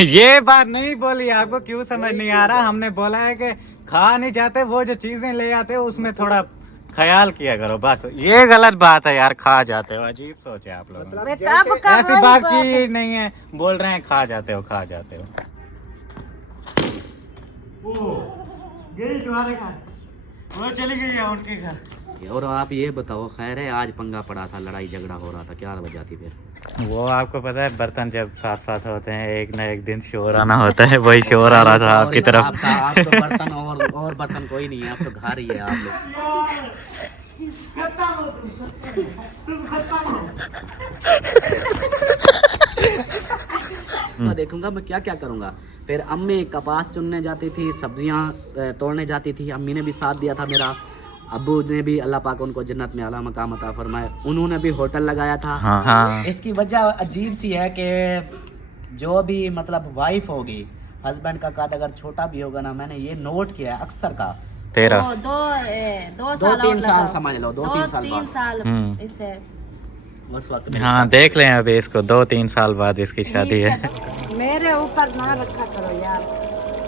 ये बात नहीं बोली, आपको क्यों समझ नहीं आ रहा? हमने बोला है कि खा नहीं जाते, वो जो चीजें ले आते हो उसमें थोड़ा ख्याल किया करो बस। ये गलत बात है यार, खा जाते हो, अजीब सोचे आप लोग। ऐसी बात की नहीं है, बोल रहे हैं खा जाते हो, खा जाते हो। गई तुम्हारे घर, वो चली गई है उनके घर। और आप ये बताओ, खैर है आज पंगा पड़ा था, लड़ाई झगड़ा हो रहा था, क्या वजह थी फिर? वो आपको पता है, बर्तन जब साथ साथ होते हैं एक ना एक दिन शोर आना होता है, वही शोर आ रहा था आपकी तरफ। आप तो बर्तन और बर्तन कोई नहीं है, आप तो घर ही है आप लोग। तो देखूंगा मैं क्या क्या करूंगा। फिर अम्मी कपास चुनने जाती थी, सब्जियां तोड़ने जाती थी, अम्मी ने भी साथ दिया था मेरा। अब्बू ने भी, अल्लाह पाक उनको जन्नत में आला मकाम अता फरमाए, उन्होंने भी होटल लगाया था। हाँ। इसकी वजह अजीब सी है कि जो भी मतलब वाइफ होगी, हस्बैंड का कद अगर छोटा भी होगा ना, मैंने ये नोट किया है अक्सर का, तेरा दो तीन साल समझ लो, 2-3 साल बाद इससे उस वक्त। हाँ देख लें अभी इसको, 2-3 साल बाद इसकी शादी है। मेरे ऊपर ना रखा करो यार,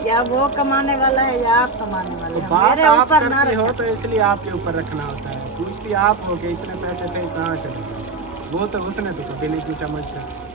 या वो कमाने वाला है या आप कमाने वाले तो हैं। बात मेरे आप ऊपर ना करती हो रखा। तो इसलिए आपके ऊपर रखना होता है। पूछती आप हो कि इतने पैसे थे कहाँ चले गए, वो तो उसने तो कभी नहीं पूछा मुझसे।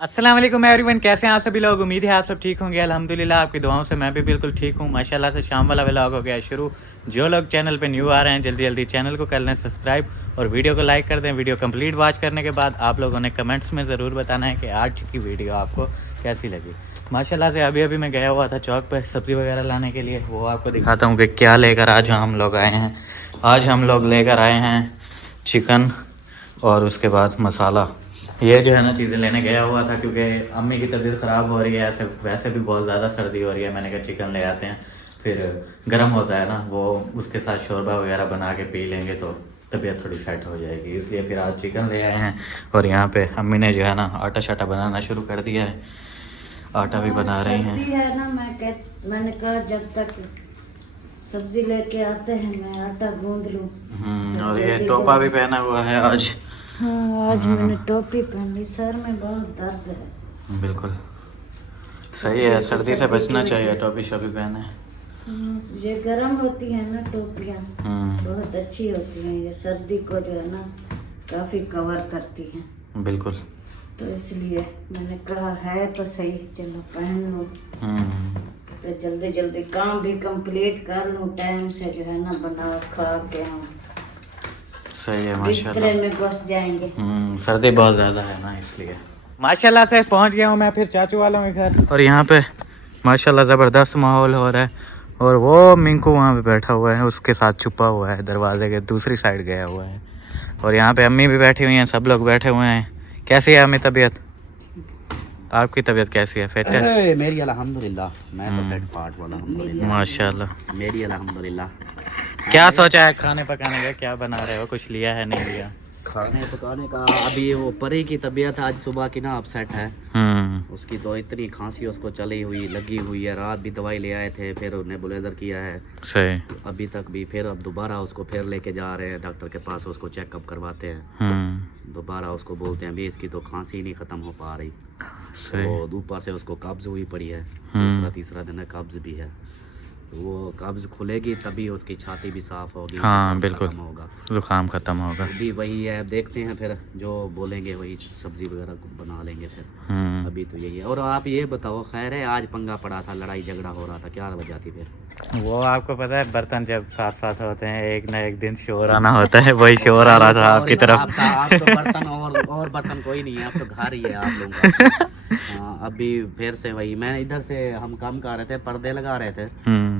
अस्सलाम वालेकुम एवरीवन, कैसे हैं आप सभी लोग? उम्मीद है आप सब ठीक होंगे। अल्हम्दुलिल्लाह आपकी दुआओं से मैं भी बिल्कुल ठीक हूँ माशाल्लाह से। शाम वाला व्लॉग हो गया शुरू। जो लोग चैनल पे न्यू आ रहे हैं जल्दी जल्दी चैनल को कर लें सब्सक्राइब और वीडियो को लाइक कर दें। वीडियो कंप्लीट वॉच करने के बाद आप लोगों ने कमेंट्स में ज़रूर बताना है कि आज की वीडियो आपको कैसी लगी। माशाल्लाह से अभी अभी मैं गया हुआ था चौक पर सब्ज़ी वगैरह लाने के लिए, वो आपको दिखाता हूँ कि क्या लेकर आज हम लोग आए हैं। आज हम लोग लेकर आए हैं चिकन और उसके बाद मसाला। ये जो है ना चीज़ें लेने गया हुआ था क्योंकि अम्मी की तबीयत ख़राब हो रही है, ऐसे वैसे भी बहुत ज़्यादा सर्दी हो रही है। मैंने कहा चिकन ले आते हैं, फिर गर्म होता है ना, वो उसके साथ शोरबा वगैरह बना के पी लेंगे तो तबीयत थोड़ी सेट हो जाएगी, इसलिए फिर आज चिकन ले आए हैं। और यहाँ पे अम्मी ने जो है ना आटा शाटा बनाना शुरू कर दिया है, आटा भी बना रही हैं। सर्दी है ना, मैंने कहा जब तक सब्जी लेके आते हैं मैं आटा गूंद लूं। और ये टोपा भी पहना हुआ है आज। हाँ, आज मैंने टोपी पहनी, सर में बहुत दर्द है। बिल्कुल सही है, सर्दी से बचना चाहिए, टोपी शोपी पहने। ये गर्म होती है ना टोपियाँ, बहुत अच्छी होती हैं, ये सर्दी को जो है ना काफ़ी कवर करती हैं। बिल्कुल, तो इसलिए मैंने कहा है तो सही, चलो पहन लूँ तो जल्दी जल्दी काम भी कंप्लीट कर लूँ, टाइम से जो है ना बना खा के हम सही है बिस्तरे माशाल्लाह। में घुस जाएंगे। सर्दी बहुत ज़्यादा है ना, इसलिए माशाल्लाह से पहुंच गया हूँ मैं फिर चाचू वालों के घर। और यहाँ पे माशाल्लाह ज़बरदस्त माहौल हो रहा है। और वो मिंकू वहाँ पे बैठा हुआ है, उसके साथ छुपा हुआ है, दरवाजे के दूसरी साइड गया हुआ है। और यहाँ पे अम्मी भी बैठी हुई हैं, सब लोग बैठे हुए हैं। कैसी है अम्मी तबीयत? आपकी तबीयत कैसी है? फिट है? मेरी अल्हम्दुलिल्लाह, मैं तो फिट फाट वाला अल्हम्दुलिल्लाह, माशाल्लाह। मेरी अल्हम्दुलिल्लाह। क्या सोचा है खाने पकाने का, क्या बना रहे हो? कुछ लिया है नहीं लिया? खाने पकाने का अभी वो परी की तबीयत आज सुबह की ना अपसेट है। उसकी तो इतनी खांसी उसको चली हुई लगी हुई है, रात भी दवाई ले आए थे, फिर उन्हें बुलेजर किया है सही। अभी तक भी, फिर अब दोबारा उसको फिर लेके जा रहे हैं डॉक्टर के पास, उसको चेकअप करवाते हैं। दोबारा उसको बोलते हैं अभी इसकी तो खांसी नहीं ख़त्म हो पा रही, तो ऊपर से उसको कब्ज़ हुई पड़ी है, दूसरा तीसरा दिन है कब्ज़ भी है, तो वो कब्ज़ खुलेगी तभी उसकी छाती भी साफ़ होगी। हाँ बिल्कुल, होगा, जुकाम ख़त्म होगा। अभी वही है, देखते हैं फिर जो बोलेंगे वही सब्जी वगैरह बना लेंगे फिर। अभी तो यही है। और आप ये बताओ, खैर है आज पंगा पड़ा था, लड़ाई झगड़ा हो रहा था, क्या वजह थी फिर? वो आपको पता है, बर्तन जब साथ साथ होते हैं एक ना एक दिन शोर आना होता है, वही शोर आ रहा था आपकी तरफ। आप तो बर्तन और बर्तन कोई नहीं है, आप तो घर ही है आप लोगों का। हाँ, अभी फिर से वही, मैं इधर से हम काम कर रहे थे, पर्दे लगा रहे थे,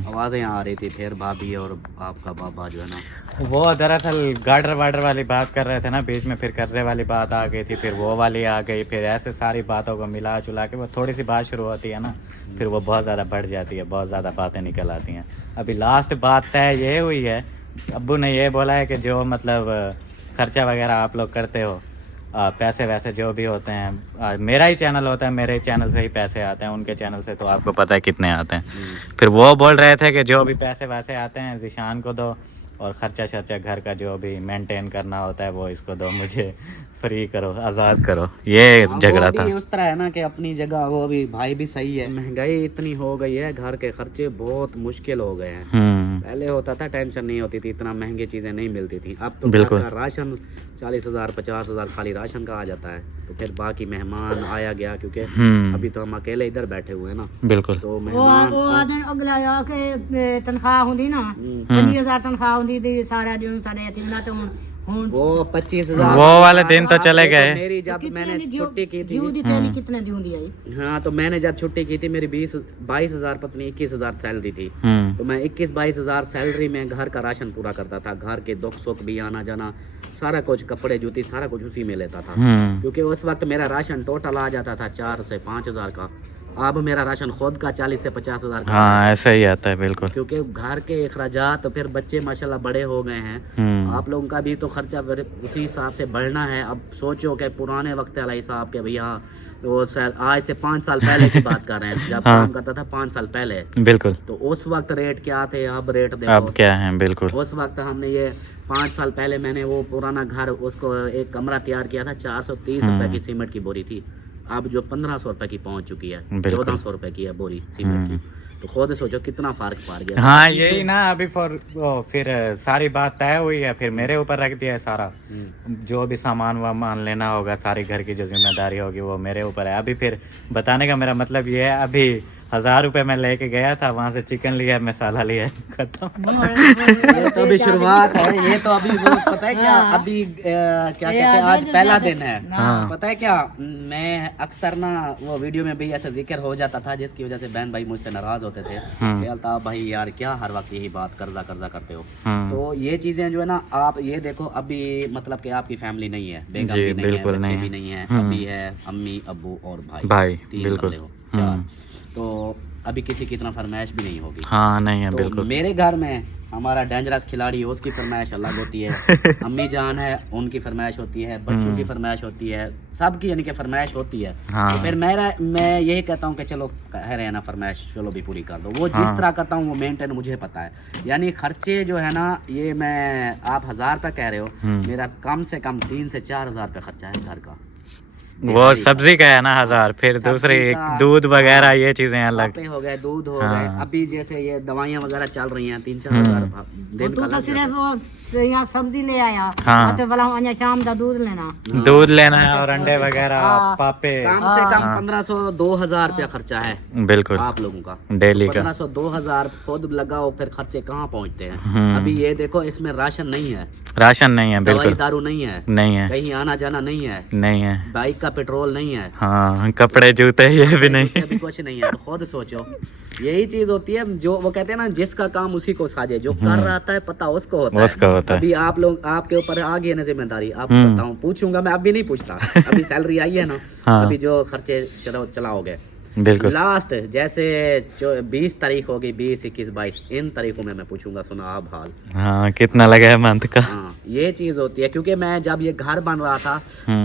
आवाज़ें आ रही थी, फिर भाभी और आपका बाबा जो है ना वो दरअसल गार्डर वार्डर वाली बात कर रहे थे ना बीच में, फिर कर्रे वाली बात आ गई थी, फिर वो वाली आ गई, फिर ऐसे सारी बातों को मिला जुला के वो थोड़ी सी बात शुरू होती है ना, फिर वो बहुत ज़्यादा बढ़ जाती है, बहुत ज़्यादा बातें निकल आती हैं। अभी लास्ट बात तय ये हुई है, अब्बू ने ये बोला है कि जो मतलब खर्चा वगैरह आप लोग करते हो, पैसे वैसे जो भी होते हैं, मेरा ही चैनल होता है, मेरे चैनल से ही पैसे आते हैं, उनके चैनल से तो आपको पता है कितने आते हैं। फिर वो बोल रहे थे कि जो भी पैसे वैसे आते हैं ज़िशान को दो, और ख़र्चा शर्चा घर का जो भी मेंटेन करना होता है वो इसको दो मुझे। फ्री करो, आज़ाद करो, ये झगड़ा वो था। भी उस तरह है ना कि अपनी जगह वो भी भाई भी सही है। महंगाई इतनी हो गई है, घर के खर्चे बहुत मुश्किल हो गए हैं। पहले होता था टेंशन नहीं होती थी, इतना महंगी चीज़ें नहीं मिलती थी। अब तो बिल्कुल। घर का राशन 40,000 50,000 खाली राशन का आ जाता है, तो फिर बाकी मेहमान आया गया, क्योंकि अभी तो हम अकेले इधर बैठे हुए हैं ना, बिल्कुल। तो मेहमान आदन अगला आके तनख्वाह होंदी ना 50,000 तनख्वाह होंदी थी सारा दिन साढ़े तीन ना तो वो 25,000 वो वाले दिन तो चले गए। मेरी जब मैंने छुट्टी की थी, कितने दी होंदी आई? हाँ, तो मैंने जब छुट्टी की थी मेरी 22,000 पत्नी 21,000 सैलरी थी, तो मैं 22,000 सैलरी में घर का राशन पूरा करता था। घर के दुख सुख भी, आना जाना, सारा कुछ, कपड़े जूती सारा कुछ उसी में लेता था, क्योंकि उस वक्त मेरा राशन टोटल आ जाता था 4 से 5,000 का। अब मेरा राशन खुद का 40 से 50,000 का। हाँ, ऐसा ही आता है, बिल्कुल। क्योंकि घर के अखराजात, तो फिर बच्चे माशाल्लाह बड़े हो गए हैं, आप लोगों का भी तो खर्चा फिर उसी हिसाब से बढ़ना है। अब सोचो कि पुराने वक्त वाला हिसाब के भैया वो आज से 5 साल पहले की बात कर रहे हैं, जब काम करता था 5 साल पहले, बिल्कुल। तो उस वक्त रेट क्या थे, अब रेट देखो अब क्या है, बिल्कुल। उस वक्त हमने ये 5 साल पहले मैंने वो पुराना घर, उसको एक कमरा तैयार किया था, 430 रुपए की सीमेंट की बोरी थी। अब जो 1500 रुपए की पहुंच चुकी है, 1400 रुपए की है बोरी सीमेंट की, तो खुद सोचो कितना फर्क पड़ गया। हाँ, यही ना, अभी फिर सारी बात तय हुई है, फिर मेरे ऊपर रख दिया है सारा। जो भी सामान वामान लेना होगा, सारी घर की जो जिम्मेदारी होगी वो मेरे ऊपर है। अभी फिर बताने का मेरा मतलब ये है, अभी 1000 रुपए मैं लेके गया था, वहाँ से चिकन लिया, मसाला लिया, खत्म। ये तो अभी शुरुआत है, ये तो अभी वो पता है क्या, अभी क्या कहते हैं, आज पहला दिन है। पता है क्या, मैं अक्सर ना वो वीडियो में भी ऐसा जिक्र हो जाता था, जिसकी वजह से बहन भाई मुझसे नाराज होते थे कि अल्ताफ भाई यार क्या हर वक्त यही बात कर्जा कर्जा करते हो। तो ये चीजें जो है ना, आप ये देखो, अभी मतलब कि आपकी फैमिली नहीं है, बेगम भी नहीं है, बच्चे भी नहीं है, अभी है अम्मी अब्बू और भाई 3 बंदे हो, 4, तो अभी किसी की इतना फरमाइश भी नहीं होगी। हाँ, नहीं है, तो बिल्कुल। मेरे घर में हमारा डेंजरस खिलाड़ी है, उसकी फरमाइश अलग होती है, अम्मी जान है उनकी फरमाइश होती है, बच्चों की फरमाइश होती है, सबकी यानी कि फरमाइश होती है। तो फिर मैं यही कहता हूँ कि चलो कह रहे हैं ना फरमाइश, चलो भी पूरी कर दो। वो जिस तरह करता हूँ वो मेंटेन मुझे पता है, यानी खर्चे जो है ना, ये मैं आप 1000 रुपये कह रहे हो, मेरा कम से कम 3 से 4,000 रुपये खर्चा है घर का। वो सब्जी का है ना 1000, फिर दूसरे दूध वगैरह ये चीजें अलग हो गए, दूध हो गए, अभी जैसे ये दवाइयाँ वगैरह चल रही हैं 3-4 हजार दिन का लग जाता है। यहाँ सब्जी ले आया, तो बोला अन्य शाम का दूध लेना है, और अंडे वगैरह, पापे, कम से कम 1500-2000 रुपया खर्चा है, बिल्कुल, आप लोगों का डेली का। 1500-2000 खुद लगाओ, फिर खर्चे कहाँ पहुँचते हैं। अभी ये देखो, इसमें राशन नहीं है, राशन नहीं है, बिल्कुल, दारू नहीं है, कहीं आना जाना नहीं है, बाइक का पेट्रोल नहीं है, हाँ, कपड़े जूते ये भी नहीं, अभी कुछ नहीं है। तो खुद सोचो, यही चीज होती है, जो वो कहते हैं ना, जिसका काम उसी को साजे, जो कर रहा है पता उसको होता है। अभी आप लोग, आपके ऊपर आ गई है ना जिम्मेदारी, आपको बताऊं, पूछूंगा मैं, अभी नहीं पूछता, अभी सैलरी आई है ना, अभी जो खर्चे चलाओगे, बिल्कुल, लास्ट जैसे जो 20 तारीख होगी, 20, 21, 22 इन तारीखों में मैं पूछूंगा, सुना आप हाल, हाँ, कितना लगा है मंथ का। हाँ, ये चीज होती है, क्योंकि मैं जब ये घर बन रहा था,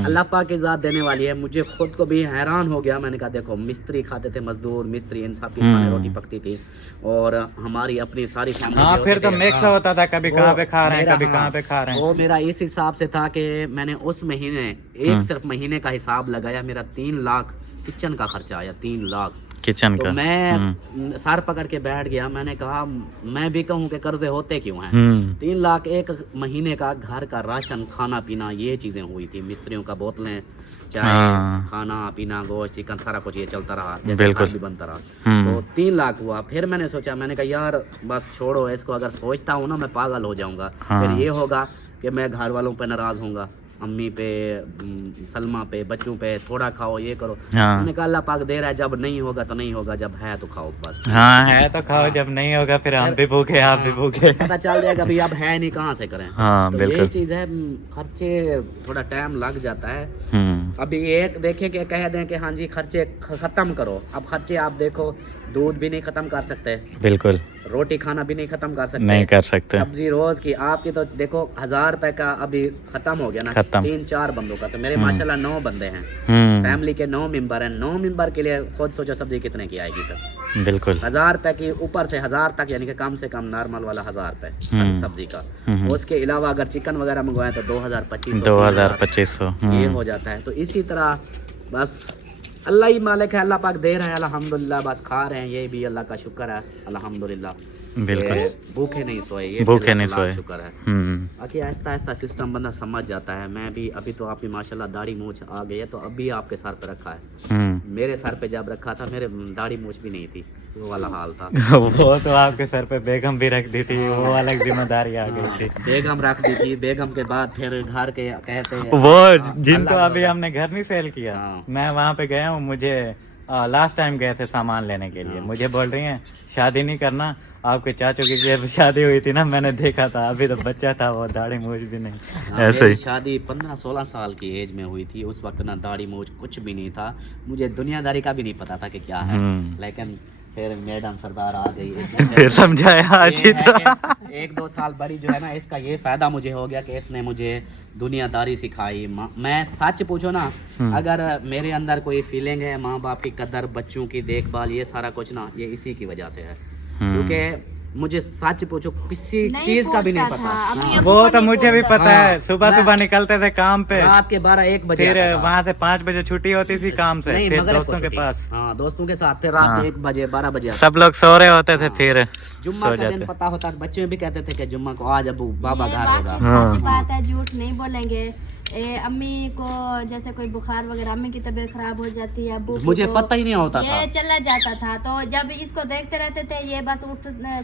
अल्लाह पाक की ज़ात देने वाली है, मुझे खुद को भी हैरान हो गया। मैंने कहा देखो, मिस्त्री खाते थे, मजदूर मिस्त्री, इन सब की खाने रोटी पकती थी, और हमारी अपनी सारी फैमिली, हाँ, फिर तो मिक्स होता था, कभी कहाँ पे खा रहे हैं, कभी कहाँ पे खा रहे हैं। वो मेरा इस हिसाब से था कि मैंने उस महीने सिर्फ महीने का हिसाब लगाया, मेरा 3 लाख किचन का खर्चा आया, 3 लाख किचन तो का। मैं सर पकड़ के बैठ गया, मैंने कहा मैं भी कहूँ कि कर्जे होते क्यों हैं। 3 लाख एक महीने का घर का राशन, खाना पीना, ये चीजें हुई थी, मिस्त्रियों का बोतलें, चाय, खाना पीना, गोश्त, चिकन, सारा कुछ ये चलता रहा, जैसे घर भी बनता रहा। तो 3 लाख हुआ। फिर मैंने सोचा, मैंने कहा यार बस छोड़ो इसको, अगर सोचता हूँ ना मैं पागल हो जाऊंगा। फिर ये होगा कि मैं घर वालों पे नाराज होऊंगा, अम्मी पे, सलमा पे, बच्चों पे, थोड़ा खाओ, ये करो। मैंने कहा अल्लाह पाक दे रहा है, जब नहीं होगा तो नहीं होगा, जब है तो खाओ बस। हाँ, है तो खाओ, जब नहीं होगा फिर हम भी भूखे, आप भी भूखे, पता चल जाएगा भाई अब है नहीं, कहाँ से करें। हाँ, तो बिल्कुल, यही चीज है, खर्चे थोड़ा टाइम लग जाता है। अभी एक देखे कि कह दें कि हाँ जी खर्चे खत्म करो, अब खर्चे आप देखो, दूध भी नहीं खत्म कर सकते, बिल्कुल, रोटी खाना भी नहीं खत्म कर सकते, नहीं कर सकते। सब्जी रोज की आपकी तो देखो 1000 रुपए का अभी खत्म हो गया ना, खत्म। 3-4 बंदों का, तो मेरे माशाल्लाह 9 बंदे हैं, फैमिली के 9 मेंबर हैं, 9 मेंबर के लिए खुद सोचो सब्जी कितने की आएगी, तब बिल्कुल 1000 रुपए की ऊपर से 1000 तक, यानी कि कम से कम नॉर्मल वाला 1000 रुपए सब्जी का। उसके अलावा अगर चिकन वगैरह मंगवाए तो 2200 ये हो जाता है। तो इसी तरह बस अल्लाह ही मालिक है, अल्लाह पाक दे रहा है, अल्हम्दुलिल्लाह, बस खा रहे हैं, ये भी अल्लाह का शुक्र है, अल्हम्दुलिल्लाह। बिल्कुल भूखे नहीं सोए, ये भूखे भी नहीं अल्लाह का सोए। शुक्र है। बाकी आहिस्ता आहिस्ता सिस्टम बंदा समझ जाता है। मैं भी अभी तो आपकी माशाल्लाह दाढ़ी मूछ आ गई है, तो अभी आपके सर पे रखा है, मेरे सर पे जब रखा था मेरे दाढ़ी मूछ भी नहीं थी, वो वाला हाल था। वो तो आपके सर पे बेगम भी रख दी थी, वो अलग जिम्मेदारी आ गई थी। बेगम रख दी थी, बेगम के बाद फिर घर के कहते हैं वो हाँ, जिनको अल्लाह अभी का हमने घर नहीं सेल किया, हाँ। मैं वहाँ पे गया हूँ, मुझे लास्ट टाइम गए थे सामान लेने के लिए, मुझे बोल रही हैं शादी नहीं करना, आपके चाचू की जब शादी हुई थी ना, मैंने देखा था, अभी तो बच्चा था, वो दाढ़ी मूछ भी नहीं, ऐसे मेरी ही। शादी 15-16 साल की एज में हुई थी, उस वक्त ना दाढ़ी मूछ कुछ भी नहीं था, मुझे दुनियादारी का भी नहीं पता था कि क्या है, लेकिन फिर मैडम सरदार आ गई, इसने फिर समझाया अच्छी तरह। 1-2 साल बड़ी जो है ना, इसका ये फायदा मुझे हो गया कि इसने मुझे दुनियादारी सिखाई। मैं सच पूछो ना, अगर मेरे अंदर कोई फीलिंग है माँ बाप की कदर, बच्चों की देखभाल, ये सारा कुछ ना, ये इसी की वजह से है, क्योंकि मुझे सच पूछो किसी चीज का भी नहीं पता। हाँ। वो तो मुझे भी पता है, सुबह सुबह निकलते थे काम पे, रात के 12-1 बजे फिर आता था। वहाँ से 5 बजे छुट्टी होती थी काम से, नहीं, फिर मगरिब को दोस्तों के छुट्टी। पास हाँ, दोस्तों के साथ फिर रात के 1 बजे 12 बजे आता। सब लोग सो रहे होते थे, फिर जुम्मा सो का दिन जाते। पता होता, बच्चे भी कहते थे कि जुम्मा को आज अबू बाबा ये घर बात होगा। तो सच बात है, झूठ नहीं बोलेंगे। अम्मी को जैसे कोई बुखार वगैरह, अम्मी की तबीयत खराब हो जाती है, अब्बू मुझे को पता ही नहीं होता था। ये चला जाता था, तो जब इसको देखते रहते थे, ये बस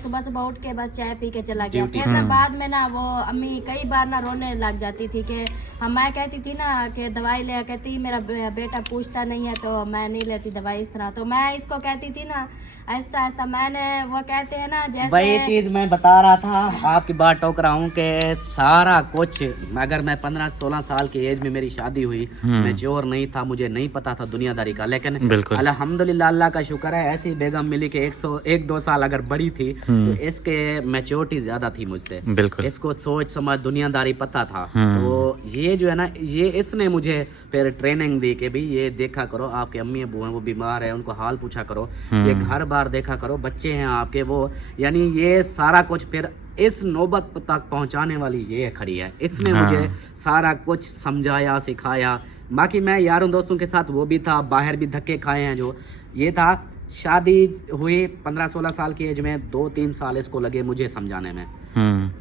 सुबह सुबह उठ के बस चाय पी के चला गया। फिर ना बाद में ना वो अम्मी कई बार ना रोने लग जाती थी कि मैं कहती थी ना कि दवाई ले, कहती मेरा बेटा पूछता नहीं है तो मैं नहीं लेती दवाई, इस तरह। तो मैं इसको कहती थी ना आहिस्ता आहिस्ता, मैंने वो कहते हैं ना जैसे वही चीज मैं बता रहा था, आपकी बात टोक रहा हूँ कि सारा कुछ, अगर मैं 15-16 साल की एज में मेरी शादी हुई, मैं जोर नहीं था, मुझे नहीं पता था दुनियादारी का, लेकिन अल्हम्दुलिल्लाह अल्लाह का शुक्र है, ऐसी बेगम मिली कि 1-2 साल अगर बड़ी थी तो इसके मैच्योरिटी ज्यादा थी मुझसे, इसको सोच समझ दुनियादारी पता था। तो ये जो है ना, ये इसने मुझे फिर ट्रेनिंग दी कि भाई ये देखा करो, आपके अम्मी अबू हैं वो बीमार है, उनको हाल पूछा करो, ये घर बार देखा करो, बच्चे हैं आपके वो, यानी ये सारा कुछ फिर इस नौबत तक पहुंचाने वाली ये खड़ी है। इसने मुझे सारा कुछ समझाया, सिखाया। बाकी मैं यारों दोस्तों के साथ वो भी था, बाहर भी धक्के खाए हैं। जो ये था, शादी हुई 15-16 साल की एज में, 2-3 साल इसको लगे मुझे समझाने में।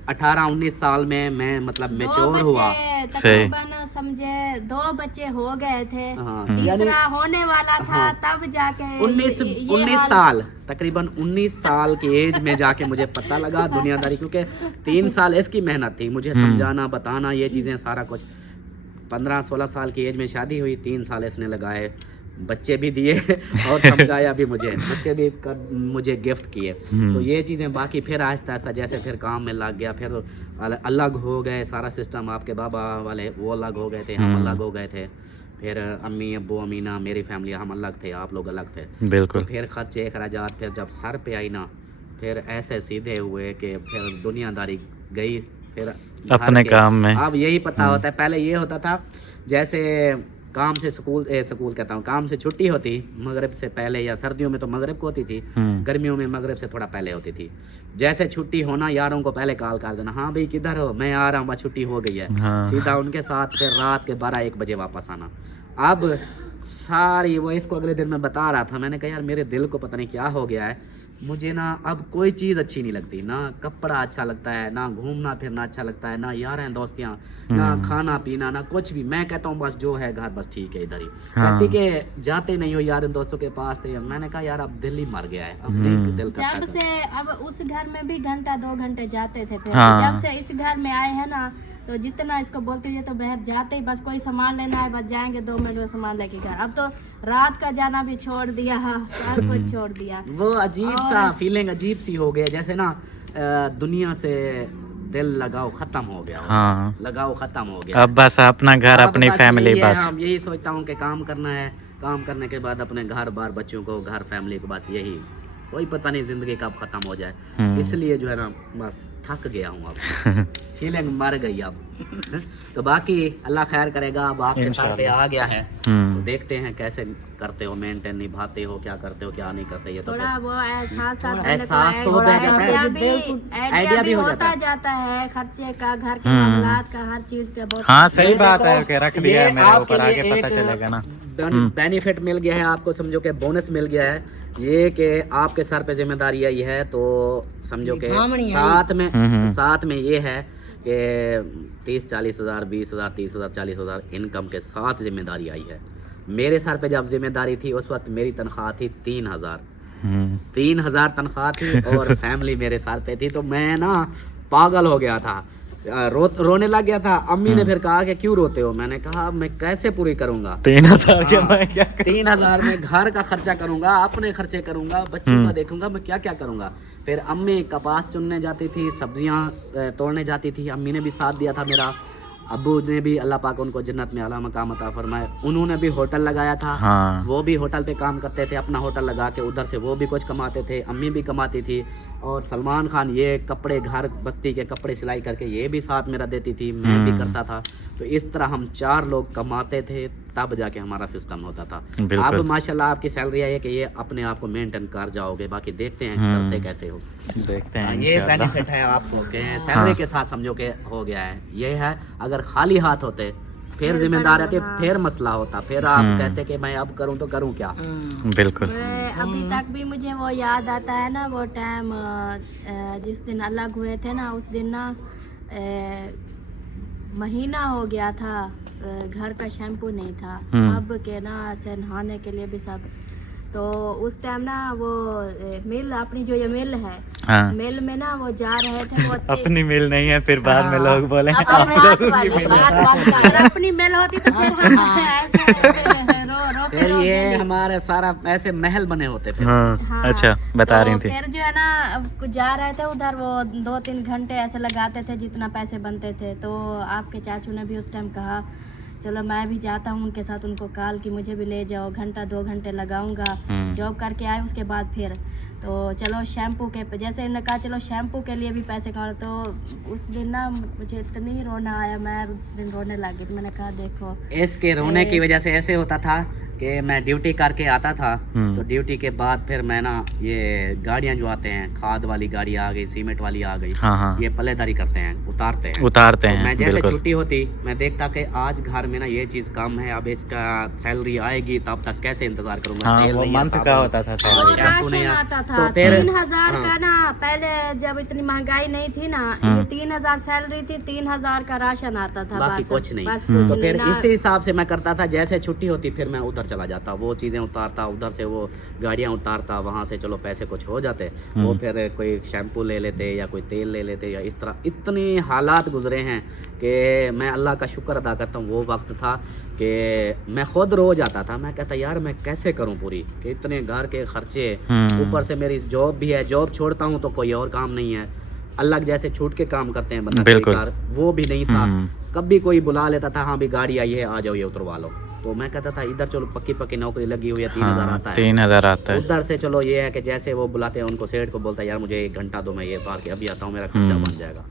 18-19 साल में मैं मतलब मैच्योर हुआ, तकरीबन समझे 2 बच्चे हो गए थे, तीसरा होने वाला था, तब जाके 19 साल, तकरीबन 19 साल की एज में जाके मुझे पता लगा दुनियादारी, क्योंकि 3 साल इसकी मेहनत थी मुझे समझाना, बताना, ये चीज़ें सारा कुछ। 15-16 साल की एज में शादी हुई, 3 साल इसने लगाए, बच्चे भी दिए और समझाया भी मुझे, बच्चे भी मुझे गिफ्ट किए। तो ये चीज़ें बाकी फिर आहिस्ता आहिस्ता जैसे फिर काम में लग गया, फिर अलग हो गए सारा सिस्टम। आपके बाबा वाले वो अलग हो गए थे, हम अलग हो गए थे, फिर अम्मी अब्बू अमीना मेरी फैमिली हम अलग थे, आप लोग अलग थे। बिल्कुल। तो फिर खर्चे खराजात फिर जब सर पे आई ना, फिर ऐसे सीधे हुए कि फिर दुनियादारी गई, फिर अपने काम में। अब यही पता होता है, पहले ये होता था जैसे काम से स्कूल कहता हूँ, काम से छुट्टी होती मगरिब से पहले, या सर्दियों में तो मगरिब को होती थी, गर्मियों में मगरिब से थोड़ा पहले होती थी। जैसे छुट्टी होना, यारों को पहले कॉल कर देना, हाँ भाई किधर हो, मैं आ रहा हूँ, बस छुट्टी हो गई है। सीधा उनके साथ फिर रात के 12-1 बजे वापस आना। अब सारी वो इसको अगले दिन मैं बता रहा था, मैंने कहा यार मेरे दिल को पता नहीं क्या हो गया है, मुझे ना अब कोई चीज़ अच्छी नहीं लगती, ना कपड़ा अच्छा लगता है, ना घूमना फिरना अच्छा लगता है, ना यारें दोस्तियाँ, ना खाना पीना, ना कुछ भी। मैं कहता हूँ बस जो है घर बस ठीक है, इधर ही। कहती कि जाते नहीं हो यार दोस्तों के पास थे, मैंने कहा यार अब दिल ही मर गया है, अब नहीं दिल करता। जब से अब उस घर में भी 1-2 घंटे जाते थे, फिर जब से इस घर में आए हैं ना, तो जितना इसको बोलते थे तो बाहर जाते ही, बस कोई सामान लेना है बस जाएंगे 2 मिनट में सामान लेके घर। अब तो रात का जाना भी छोड़ दिया, सब कुछ छोड़ दिया। वो अजीब सा फीलिंग अजीब सी हो गया, जैसे ना दुनिया से दिल लगाव खत्म हो गया। हाँ। लगाव खत्म हो गया, अब बस अपना घर, अपनी फैमिली, बस यही सोचता हूँ कि काम करना है, काम करने के बाद अपने घर बार, बच्चों को, घर, फैमिली को, बस यही कोई पता नहीं जिंदगी कब खत्म हो जाए। इसलिए जो है ना बस थक गया हूँ अब, फीलिंग मर गई अब। तो बाकी अल्लाह खैर करेगा। अब आपके साथ पे आ गया है तो देखते हैं कैसे करते हो, मेंटेन निभाते हो, क्या करते हो क्या नहीं करते। ये तो थोड़ा वो एहसास एहसास हो जाता है, आइडिया भी होता जाता है, खर्चे का, घर के मामलात का, हर चीज का बहुत। हाँ सही बात है कि रख दिया है ये मेरे आपके ऊपर, लिए आगे पता एक चलेगा ना। बेनिफिट मिल गया है आपको, समझो कि बोनस मिल गया है ये कि आपके सर पे जिम्मेदारी आई है। तो समझो कि साथ में ये है कि 30-40 हज़ार, 20 हज़ार, 30 हज़ार, 40 हज़ार इनकम के साथ जिम्मेदारी आई है। मेरे सर पे जब जिम्मेदारी थी उस वक्त मेरी तनख्वाह थी 3,000 तनख्वाह थी और फैमिली मेरे सर पे थी। तो मैं ना पागल हो गया था, रोने लग गया था। अम्मी ने फिर कहा कि क्यों रोते हो? मैंने कहा मैं कैसे पूरी करूंगा 3,000 के मैं क्या 3,000 में घर का खर्चा करूंगा, अपने खर्चे करूंगा, बच्चों का देखूंगा, मैं क्या क्या करूंगा। फिर अम्मी कपास चुनने जाती थी, सब्जियां तोड़ने जाती थी, अम्मी ने भी साथ दिया था मेरा। अब्बू ने भी अल्लाह पाक उनको जन्नत में आला मकाम अता फरमाए, उन्होंने भी होटल लगाया था। हाँ। वो भी होटल पे काम करते थे, अपना होटल लगा के उधर से वो भी कुछ कमाते थे, अम्मी भी कमाती थी। और सलमान खान ये कपड़े, घर बस्ती के कपड़े सिलाई करके ये भी साथ मेरा देती थी, मैं भी करता था। तो इस तरह हम 4 लोग कमाते थे, तब जाके हमारा सिस्टम होता था। अब माशाल्लाह आपकी सैलरी है कि ये अपने आप को मेंटेन कर जाओगे। बाकी देखते हैं करते कैसे हो, देखते हैं ये बेनिफिट है आपको के सैलरी के साथ समझो के हो गया है। ये है अगर खाली हाथ होते फिर जिम्मेदार रहते, फिर मसला होता, फिर आप कहते कि मैं अब करूं तो करूं क्या। बिल्कुल। अभी तक भी मुझे वो याद आता है ना, वो टाइम जिस दिन अलग हुए थे ना, उस दिन ना महीना हो गया था, घर का शैम्पू नहीं था, सब के ना से नहाने के लिए भी सब। तो उस टाइम ना वो मिल, अपनी जो ये मिल है, हाँ। मिल में ना वो जा रहे थे वो अपनी मिल नहीं है, फिर बाद में लोग बोले अगर अपनी मिल होती तो फिर हम रो फिर ये हमारे सारा ऐसे महल बने होते थे। हाँ। अच्छा बता रही थी। फिर जो है ना अब जा रहे थे उधर, वो 2-3 घंटे ऐसे लगाते थे जितना पैसे बनते थे। तो आपके चाचू ने भी उस टाइम कहा चलो मैं भी जाता हूँ उनके साथ, उनको कॉल कि मुझे भी ले जाओ, 1-2 घंटे लगाऊंगा। जॉब करके आए उसके बाद फिर तो चलो शैम्पू के, जैसे उन्होंने कहा चलो शैम्पू के लिए भी पैसे कमा। तो उस दिन ना मुझे इतनी रोना आया, मैं उस दिन रोने लगी। तो मैंने कहा देखो इसके रोने की वजह से ऐसे होता था कि मैं ड्यूटी करके आता था, तो ड्यूटी के बाद फिर मैं ना ये गाड़ियां जो आते हैं, खाद वाली गाड़ी आ गई, सीमेंट वाली आ गई, हाँ। ये पल्लेदारी करते हैं, उतारते हैं तो मैं जैसे छुट्टी होती मैं देखता कि आज घर में ना ये चीज कम है, अब इसका सैलरी आएगी तब तक कैसे इंतजार करूंगा। हाँ, वो मंथ का होता था राशन आता था, तो फिर 3,000 का ना, पहले जब इतनी महंगाई नहीं थी ना, ये 3,000 सैलरी थी, 3,000 का राशन आता था, बाकी बस, कुछ नहीं। बस तो फिर इसी हिसाब से मैं करता था, जैसे छुट्टी होती फिर मैं उधर चला जाता, वो चीज़ें उतारता, उधर से वो गाड़ियाँ उतारता, वहाँ से चलो पैसे कुछ हो जाते, वो फिर कोई शैम्पू ले लेते या कोई तेल ले लेते, या इस तरह इतने हालात गुजरे हैं कि मैं अल्लाह का शुक्र अदा करता हूँ। वो वक्त था कि मैं खुद रो जाता था, मैं कहता यार मैं कैसे करूँ पूरी, कि इतने घर के खर्चे, ऊपर से मेरी जॉब भी है, जॉब छोड़ता हूँ तो कोई और काम नहीं है, अलग जैसे छूट के काम करते हैं बंदा, वो भी नहीं था। कभी कोई बुला लेता था, हाँ भी गाड़ी आई है आ जाओ ये उतरवा लो, तो मैं कहता था इधर चलो पक्की नौकरी लगी हुई है, 3,000 आता है, 3,000 आता है। उधर से चलो ये है कि जैसे वो बुलाते हैं उनको, सेठ को बोलता है यार मुझे 1 घंटा दो, मैं ये उतार के अभी आता हूँ, मेरा खर्चा बन जाएगा।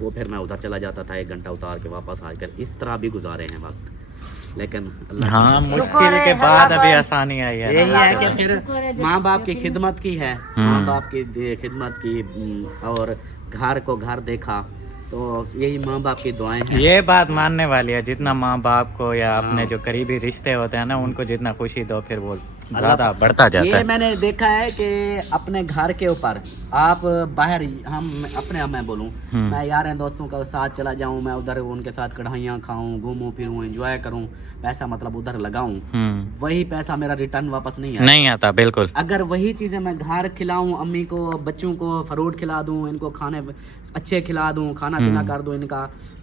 वो फिर मैं उधर चला जाता था, 1 घंटा उतार के वापस आकर, इस तरह भी गुजारे हैं वक्त। लेकिन हाँ, मुश्किल के बाद अभी आसानी आई है। यही है कि फिर माँ बाप की खिदमत की है, माँ बाप की खिदमत की, और घर को घर देखा, तो यही माँ बाप की दुआएं हैं। ये बात मानने वाली है, जितना माँ बाप को या अपने जो करीबी रिश्ते होते हैं ना, उनको जितना खुशी दो फिर वो ज्यादा बढ़ता जाता है। ये मैंने देखा है कि अपने घर के ऊपर आप बाहर, हम अपने मैं बोलूँ, मैं यार दोस्तों के साथ चला जाऊं, मैं उधर उनके साथ कढ़ाइयाँ खाऊं, घूमूं फिरूं, एंजॉय करूं, पैसा मतलब उधर लगाऊं, वही पैसा मेरा रिटर्न वापस नहीं आता। बिल्कुल। अगर वही चीजें मैं घर खिलाऊं, अम्मी को, बच्चों को फ्रूट खिला दूं, इनको खाने अच्छे खिला दूं, खाना पीना कर दूं,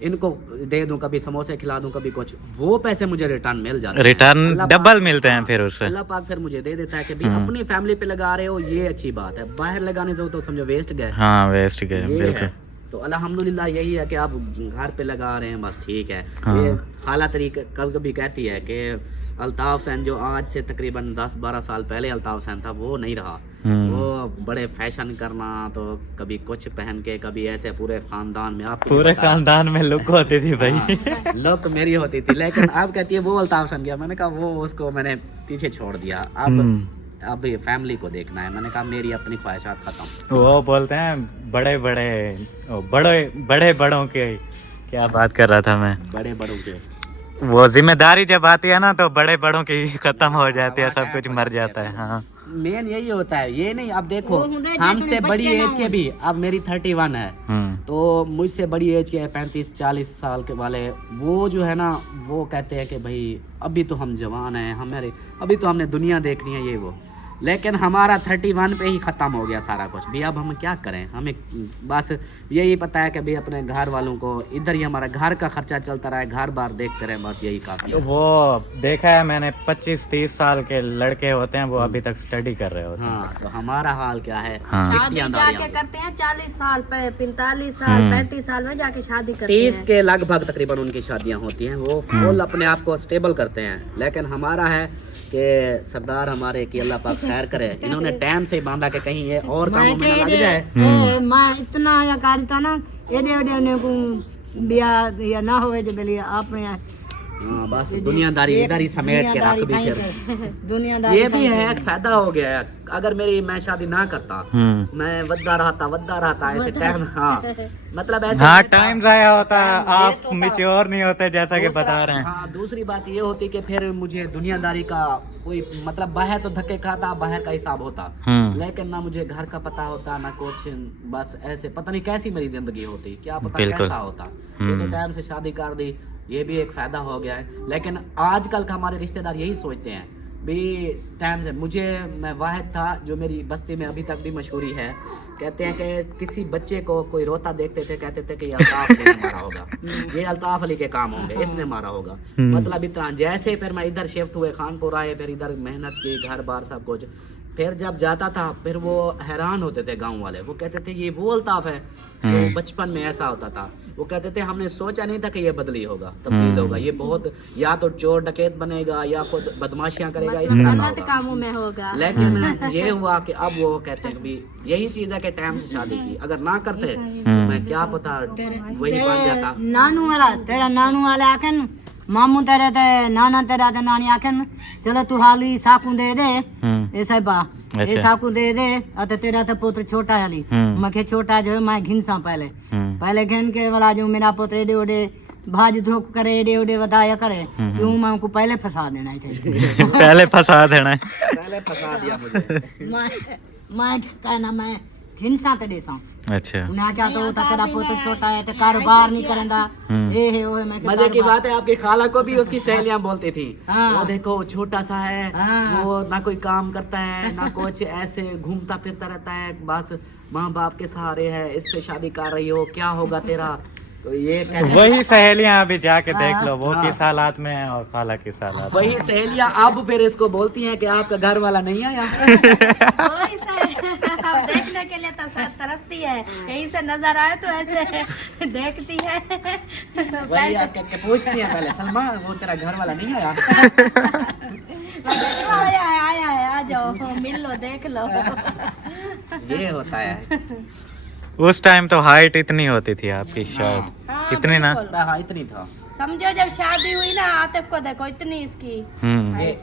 इनको दे दूं, कभी समोसे खिला दूं, कभी कुछ, वो पैसे मुझे रिटर्न मिल जाते हैं, रिटर्न डबल मिलते हैं फिर उससे। अल्लाह पाक फिर मुझे दे देता है कि भाई अपनी फैमिली पे लगा रहे हो, ये अच्छी बात है, बाहर लगाने से तो समझो वेस्ट गए। हाँ, वेस्ट गए, बिल्कुल। तो अल्हम्दुलिल्लाह यही है कि आप घर पे लगा रहे हैं, बस ठीक है। ये खाला तरीका कभी कभी कहती है कि अल्ताफ हुसैन जो आज से तकरीबन 10-12 साल पहले अल्ताफ हुसैन था वो नहीं रहा। वो बड़े फैशन करना, तो कभी कुछ पहन के, कभी ऐसे पूरे खानदान में, आप पूरे खानदान में लुक होती थी भाई। लुक मेरी होती थी, लेकिन अब कहती है वो अल्ताफ हुसैन गया। मैंने कहा वो उसको मैंने पीछे छोड़ दिया, अब ये फैमिली को देखना है। मैंने कहा मेरी अपनी ख्वाहिशात खत्म। वो बोलते हैं बड़े बड़ों के, क्या बात कर रहा था मैं, बड़े बड़ों के वो जिम्मेदारी जब आती है ना तो बड़े बड़ों की खत्म हो जाती है, सब कुछ मर जाता है। हाँ मेन यही होता है। ये नहीं, अब देखो हमसे बड़ी एज के भी, अब मेरी 31 है, तो मुझसे बड़ी एज के 35-40 साल के वाले वो जो है ना, वो कहते हैं कि भाई अभी तो हम जवान हैं, हमारे अभी तो हमने दुनिया देखनी है ये वो। लेकिन हमारा 31 पे ही ख़त्म हो गया सारा कुछ भी। अब हम क्या करें, हमें बस यही पता है कि भाई अपने घर वालों को, इधर ही हमारा घर का खर्चा चलता रहा है, घर बार देखते रहे, बस यही काफ़ी है। वो देखा है मैंने, 25-30 साल के लड़के होते हैं वो अभी तक स्टडी कर रहे होते हैं। हाँ, तो हमारा हाल क्या है, शादी जाके करते हैं 40 साल पे, 45 साल 35 साल में जाके शादी करते 30 हैं। के लगभग तकरीबन उनकी शादियां होती हैं, वो फुल अपने आप को स्टेबल करते हैं। लेकिन हमारा है कि सरदार हमारे की अल्लाह पाक खैर करे, इन्होंने टाइम से बांधा कि कहीं ये और कामों में ना लग जाए। मैं इतना या था ना एडे को ब्याह या ना होवे जो बेली आपने हाँ, बस दुनियादारी इधर ही समेट के रख दी फिर। दुनियादारी ये भी है, एक फायदा हो गया है। अगर मैं शादी ना करता, मैं वद्दा रहता ऐसे टाइम, हाँ मतलब ऐसे, हाँ टाइम जाया होता, आप मैच्योर नहीं होते जैसा कि बता रहे हैं। हाँ, दूसरी बात ये होती कि फिर मुझे दुनियादारी का कोई मतलब, बाहर तो धक्के खाता, बाहर का हिसाब होता, लेकिन ना मुझे घर का पता होता ना कुछ, बस ऐसे पता नहीं कैसी मेरी जिंदगी होती, क्या पता कैसा होता। ये तो टाइम से शादी कर दी, ये भी एक फायदा हो गया है। लेकिन आजकल का हमारे रिश्तेदार यही सोचते हैं भी टाइम से। मैं वाहिद था जो मेरी बस्ती में अभी तक भी मशहूरी है, कहते हैं कि किसी बच्चे को कोई रोता देखते थे, कहते थे कि ये अल्ताफ अली ने मारा होगा, ये अल्ताफ अली के काम होंगे, इसने मारा होगा। मतलब इतना। जैसे फिर मैं इधर शिफ्ट हुए, खानपुर आए, फिर इधर मेहनत की, घर बार सब कुछ, फिर जब जाता था फिर वो हैरान होते थे गांव वाले, वो कहते थे ये वो अल्ताफ है जो बचपन में ऐसा होता था। वो कहते थे हमने सोचा नहीं था कि ये बदली होगा, तब्दील होगा, ये बहुत या तो चोर डकैत बनेगा या खुद बदमाशियां करेगा, इस तरह गलत कामों में होगा। लेकिन ये हुआ कि अब वो कहते हैं कि यही चीज है कि टाइम से शादी की, अगर ना करते तो मैं क्या पता वही बन जाता। नानू वाला तेरा नानू वाला आखन मामू तेरे ते नाना तेरा ते नानी आखन चलो तू हाली साकू दे दे ए साहिबा, ए साकू दे दे अते तेरा तो पुत्र छोटा हाली। मैं के छोटा जो मैं घिनसा पहले घिन के वाला जो मेरा पुत्र एडे ओडे भाज धोख करे, एडे ओडे बताया करे, क्यों मैं उनको पहले फंसा देना है। पहले फंसा देना है, पहले फंसा दिया मुझे। मैं कहना मैं घिनसा ते देसा। अच्छा उन्हें क्या तो होता तेरा पुत्र छोटा है तो कारोबार नहीं करेंदा। ए है ओए मैं मजे की बात है, आपकी खाला को भी उसकी सहेलियां बोलती थी, हाँ। वो देखो छोटा सा है, हाँ। वो ना कोई काम करता है ना कुछ, ऐसे घूमता फिरता रहता है, बस माँ बाप के सहारे है, इससे शादी कर रही हो, क्या होगा तेरा। तो ये वही सहेलियां अभी जाके देख लो, वो किस हालात में है और खाला किस हालात में। वही सहेलियां अब फिर इसको बोलती हैं कि आपका घर वाला नहीं आया। वही अब देखने के लिए तरसती है, कहीं से नजर आए तो ऐसे देखती है। वही आके पूछती है पहले, सलमा वो तेरा घर वाला नहीं आया। आया है, आ जाओ मिल लो, देख लो। ये होता है। उस टाइम तो हाइट इतनी होती थी आपकी शायद, हाँ, इतनी ना। हाँ इतनी था। समझो जब शादी हुई ना आतिफ को देखो इतनी इसकी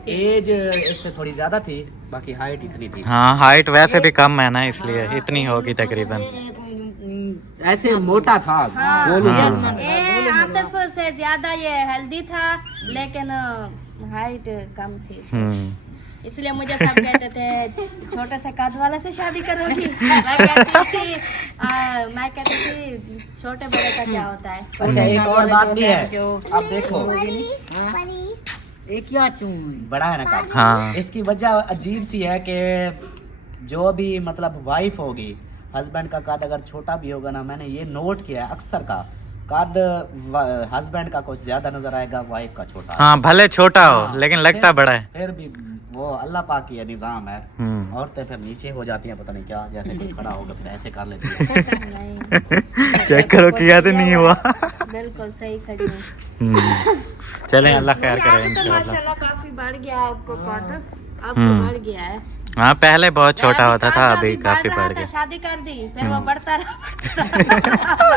एज इससे थोड़ी ज्यादा थी, बाकी हाइट इतनी थी। हाँ हाइट वैसे भी कम है ना, इसलिए इतनी होगी तकरीबन। ऐसे मोटा था। ये आतिफ से ज्यादा ये हेल्दी था, लेकिन हाइट कम थी, इसलिए मुझे सब कहते थे छोटे से कद वाला से शादी करोगी। मैं कहती थी छोटे बड़े का क्या होता है। अच्छा एक और बात भी है, अब देखो एक क्या बड़ा है ना काम। हाँ। इसकी वजह अजीब सी है कि जो भी मतलब वाइफ होगी, हस्बैंड का कद अगर छोटा भी होगा ना, मैंने ये नोट किया है अक्सर का कद हस्बैंड का कुछ ज्यादा नजर आएगा, वाइफ का छोटा। हाँ भले छोटा हो हाँ, लेकिन लगता बड़ा है। फिर भी वो अल्लाह पाक की निज़ाम है। औरतें फिर नीचे हो जाती हैं, पता नहीं क्या, जैसे कोई खड़ा होगा फिर ऐसे कर लेती है। नहीं चेक करो किया तो नहीं हुआ। बिल्कुल सही खड़ी हूँ। चलें अल्लाह खैर करे तो इंशाल्लाह। माशाल्लाह काफी बढ़ गया है आपको कद, अब तो बढ़ गया है। हाँ पहले बहुत छोटा अभी होता कद था, अभी बढ़ काफी रहा बढ़ था, गया। शादी कर दी फिर वो बढ़ता रहा।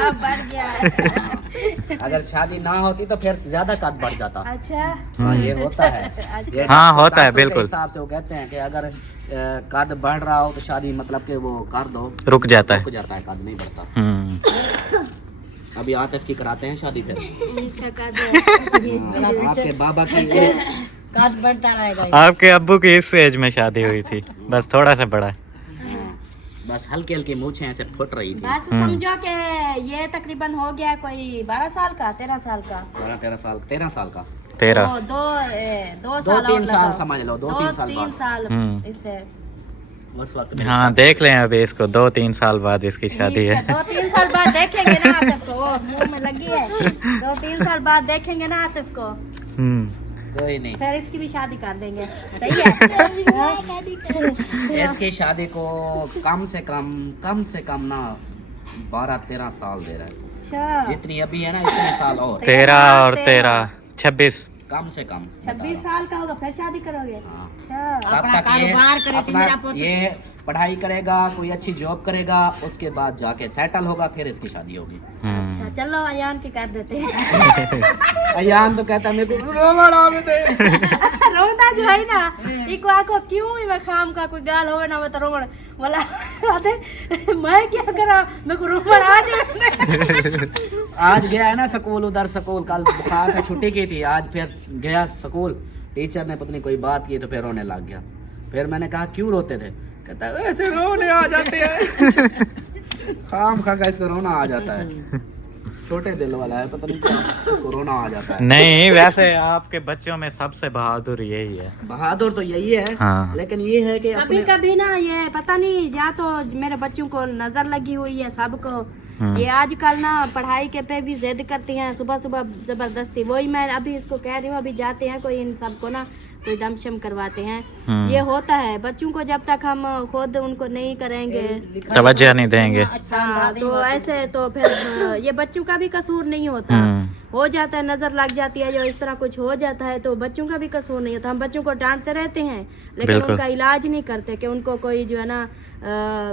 अब बढ़ गया है। अगर शादी ना होती तो फिर ज्यादा कद बढ़ जाता। अच्छा हाँ ये होता है। ये हाँ, होता है, डॉक्टर के बिल्कुल। हिसाब से वो कहते हैं कि अगर कद बढ़ रहा हो तो शादी मतलब कि वो कर दो, रुक जाता है। रुक जाता है, कद नहीं बढ़ता। अभी आतिफ की कराते हैं शादी फिर। इसका कद आपके बाबा की कद बढ़ता रहेगा। आपके अब्बू की इस एज में शादी हुई थी, बस थोड़ा सा बड़ा है। बस हल्की हल्की मूछें ऐसे फुट रही थी। बस समझो कि ये तकरीबन हो गया कोई 12 साल का 13 साल का 13 साल का 13। दो दो साल तीन और साल लगाओ। समझ लो, दो तीन साल बाद। इससे उस वक्त मेरी हाँ देख लें अभी इसको, 2-3 साल बाद इसकी शादी है। 2-3 साल बाद देखेंगे ना आतिफ को, मुंह में लगी है। 2-3 साल बाद देखेंगे ना आतिफ को, कोई नहीं, फिर इसकी भी शादी कर देंगे। सही है। इसकी शादी को कम से कम ना 12-13 साल दे रहा है। अच्छा जितनी अभी है ना इतने साल और 13 और 13 26। कम से कम 26 साल का होगा फिर शादी करोगे? हाँ। अच्छा तब अपना तक ये कारोबार करे, अपना मेरा पुत्र। ये पढ़ाई करेगा, कोई अच्छी जॉब करेगा, उसके बाद जाके सेटल होगा, फिर इसकी शादी होगी। अच्छा चलो अयान की कर देते हैं। अयान तो कहता है मेरे को रोवण आवे दे। अच्छा रोता जो है ना इको आको क्यों ही मैं खाम का कोई गाल होवे ना तो रोवण बोला आते मैं क्या करा, मेरे को रोवण आ जाए। आज गया है ना स्कूल, उधर स्कूल कल बुखार से छुट्टी की थी, आज फिर गया स्कूल, टीचर ने पत्नी कोई बात की तो फिर रोने लग गया। फिर मैंने कहा क्यों रोते थे, कहता है ऐसे रोने आ जाते हैं। खाम खा का इसको रोना आ जाता है, छोटे दिल वाला है, पता नहीं क्या इसको रोना आ जाता है। नहीं वैसे आपके बच्चों में सबसे बहादुर यही है। बहादुर तो यही है। हाँ। लेकिन ये है कि कभी अपने कभी ना ये पता नहीं या तो मेरे बच्चों को नजर लगी हुई है सबको, ये आजकल ना पढ़ाई के पे भी जिद करती हैं, सुबह सुबह जबरदस्ती। वही मैं अभी इसको कह रही हूँ, अभी जाते हैं कोई इन सबको ना कोई दमशम करवाते हैं। ये होता है बच्चों को, जब तक हम खुद उनको नहीं करेंगे तवज्जो नहीं देंगे। हाँ, तो ऐसे तो फिर ये बच्चों का भी कसूर नहीं होता, हो जाता है नजर लग जाती है, जो इस तरह कुछ हो जाता है तो बच्चों का भी कसूर नहीं होता। हम बच्चों को डांटते रहते हैं लेकिन बिल्कुल। उनका इलाज नहीं करते कि उनको कोई जो है ना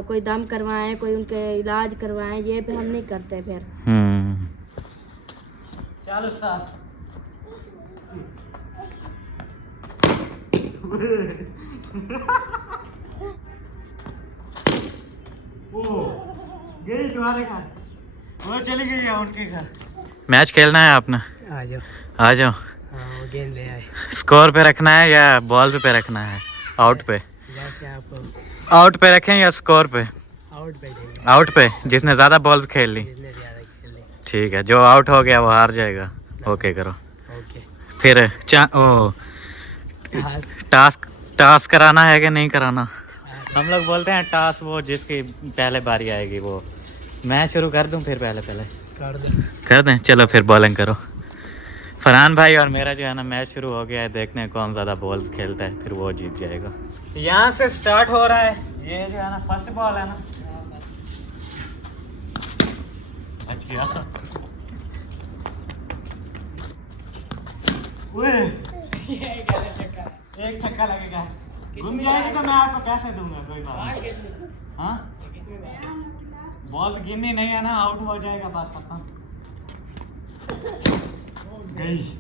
कोई दम करवाएं, कोई उनके इलाज करवाएं, ये भी हम नहीं करते फिर। चलो साहब गई तुम्हारे घर, वो चली गई है उनके घर। मैच खेलना है आपने, आ जाओ। आ जाओ। हाँ वो गेंद ले आए। स्कोर पे रखना है या बॉल पे रखना है? आउट पे। जैसे आप आउट पे रखें या स्कोर पे? आउट पे देंगे, आउट पे, जिसने ज्यादा बॉल्स खेल ली। जिसने ज्यादा खेल ली। ठीक है, जो आउट हो गया वो हार जाएगा। ओके करो ओके। फिर टास्क कराना है कि नहीं कराना? हम लोग बोलते हैं टास्क वो जिसकी पहले बारी आएगी वो। मैं शुरू कर दूं फिर पहले कर दो। कर दें? चलो फिर बॉलिंग करो। फरहान भाई और मेरा जो है ना मैच शुरू हो गया है, देखते हैं कौन ज़्यादा बॉल्स खेलता है, फिर वो जीत जाएगा। यहाँ से स्टार्ट हो रहा है, ये जो है ना फर्स्ट बॉल है ना, बच गया। एक छक्का लगेगा, घूम जाएगी तो मैं आपको कैसे दूंगा, कोई बात नहीं। हाँ बॉल गिननी नहीं है ना, आउट हो जाएगा बस खत्म। गई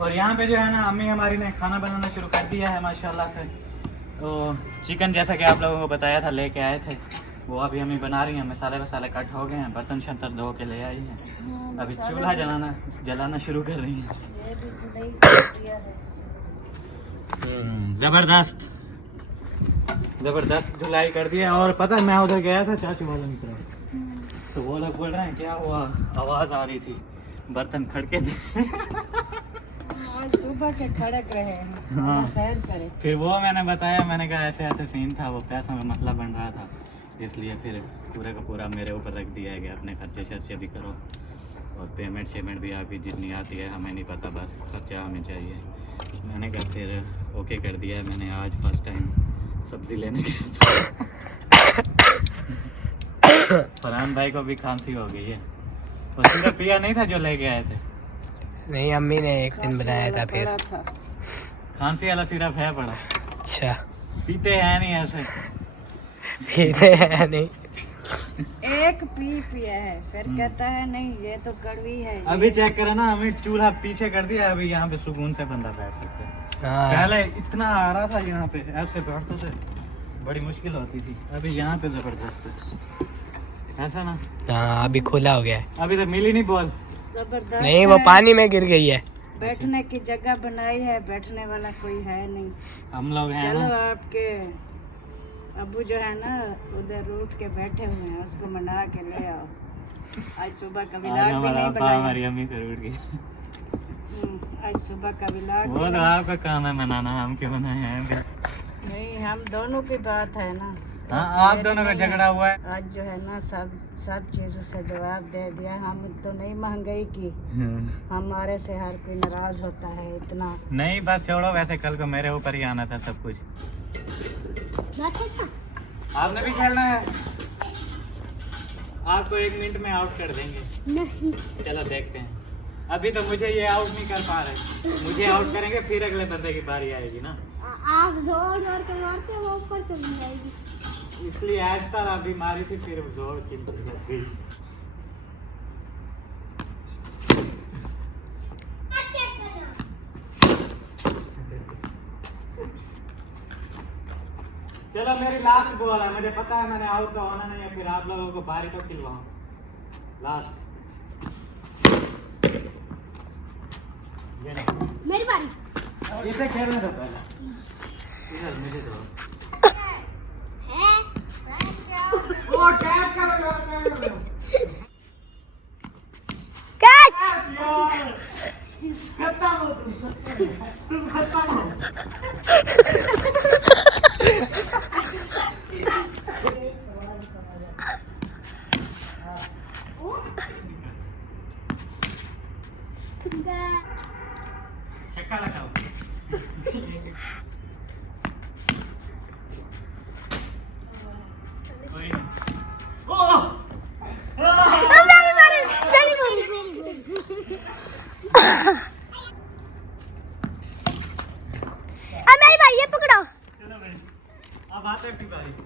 और यहाँ पे जो है ना अम्मी हमारी ने खाना बनाना शुरू कर दिया है माशाल्लाह से। तो चिकन जैसा कि आप लोगों को बताया था लेके आए थे, वो अभी अम्मी बना रही हैं। मसाले वसाले कट हो गए हैं, बर्तन शर्तन धो के ले आई हैं, अभी चूल्हा जलाना शुरू कर रही हैं। जबरदस्त धुलाई कर दिया। और पता है मैं उधर गया था चाचू वालों की तरफ, तो वो लोग बोल रहे हैं क्या हुआ, आवाज आ रही थी बर्तन खड़के थे। सुबह के खड़क रहे हैं। हाँ खैर करे। फिर वो मैंने बताया, मैंने कहा ऐसे ऐसे सीन था, वो पैसों में मसला बन रहा था। इसलिए फिर पूरा का पूरा मेरे ऊपर रख दिया है कि अपने खर्चे शर्चे भी करो और पेमेंट शेमेंट भी आपकी जितनी आती है हमें नहीं पता, बस खर्चा हमें चाहिए। मैंने कहा फिर ओके कर दिया है मैंने। आज फर्स्ट टाइम सब्ज़ी लेने गया फरहान भाई को भी खांसी हो गई है। वो सिरप पिया नहीं था जो लेके आए थे? नहीं, अम्मी ने एक दिन बनाया था फिर। खांसी वाला सिरप है बड़ा। अच्छा, पीते हैं नहीं ऐसे? पीते हैं नहीं। एक पिया है फिर कहता है नहीं ये तो कड़वी है। अभी चेक करा ना, हमें चूल्हा पीछे कर दिया, अभी यहाँ पे सुकून से बंदा बैठ सकते है। पहले इतना आ रहा था यहाँ पे, ऐसे बैठते थे बड़ी मुश्किल होती थी, अभी यहाँ पे जबरदस्त है, ऐसा ना? हाँ, अभी खुला हो गया है। अभी तो मिली नहीं बॉल। जबरदस्त नहीं, वो पानी में गिर गई है। बैठने की जगह बनाई है, बैठने वाला कोई है नहीं। हम लोग हैं चलो ना, आपके अबू जो है ना उधर उठ के बैठे हुए हैं, उसको मना के ले आओ। आज सुबह का आज विलाग भी हमारा नहीं अब्बा बनाया। हमारी अम्मी से उठ गई। आज सुबह का विलाग वो तो आपका काम है मनाना, हम क्यों बनाए हैं अभी? नहीं, हम दोनों की बात है ना। हाँ, आप दोनों का झगड़ा हुआ है। आज जो है ना सब चीजों से जवाब दे दिया। हम तो नहीं महंगाई की, हमारे से हर कोई नाराज होता है इतना। नहीं बस छोड़ो, वैसे कल को मेरे ऊपर ही आना था सब कुछ। आपने भी खेलना है? आपको 1 मिनट में आउट कर देंगे। नहीं। चलो देखते हैं। अभी तो मुझे ये आउट नहीं कर पा रहे, मुझे आउट करेंगे फिर अगले बंदे की बारी आएगी ना। आप जोर जोर के मारते वो ऊपर चली जाएगी। इसलिए आज तक अभी मारी थी, फिर जोर की लग गई। चलो मेरी लास्ट बॉल है, मुझे पता है मैंने आउट तो होना नहीं है, फिर आप लोगों को बारी तो खिलवाऊं। लास्ट ये मेरी बारी। इसे खेलने दो पहले, इधर मुझे दो। वो टैप करो कैच। यार, खत्म हो तुम खत्म हो। छक्का लगाओ। कोई नहीं। ओह! मेरी बारी। मेरी बारी, ये पकड़ो।